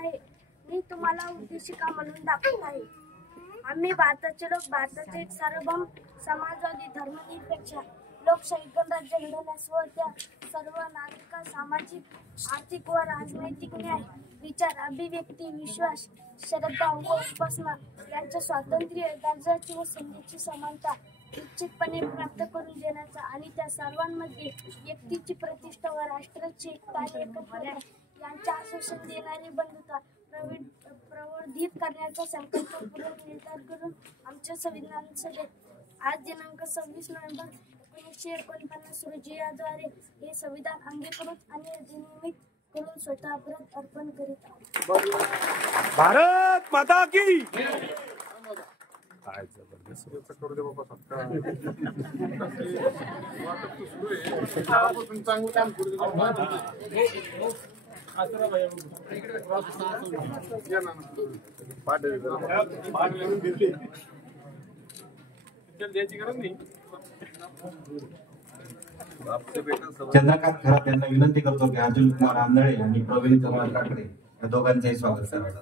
आहे. मी तुम्हाला उद्देशिका म्हणून दाखवत आहे. आम्ही भारताचे लोक भारताचे एक सार्वभौम समाजवादी धर्मनिरपेक्ष लोकशाही गणराज्य घडवण्यास व त्या सर्व नागरिकांना सामाजिक, आर्थिक व राजनैतिक न्याय, विचार, अभिव्यक्ती, विश्वास, श्रद्धा व उपासना यांच्या स्वातंत्र्य, दर्जाची व संधीची समानता निश्चितपणे प्राप्त करून देण्याचा आणि त्या सर्वांमध्ये व्यक्तीची प्रतिष्ठा व राष्ट्राची एकता आणि एकत्व यांच्या आश्वासन देणारी बंधुता प्रवर्धित करण्याचा संकल्पपूर्वक निर्धार करून आमच्या संविधान सभेत आज दिनांक 26 नोव्हेंबर 1949 रोजी याद्वारे हे संविधान अंगीकृत आणि अधिनियमित करून स्वतः परत अर्पण करीत आहोत. भारत माता की काय जबरदस्त करू दे बाबा सत्कार चांगलं काम करू चंद्रकांत खरात यांना विनंती करतो की अर्जुन कुमार आंधळे आणि प्रवीण कुमार काकडे या दोघांचंही स्वागत करायला.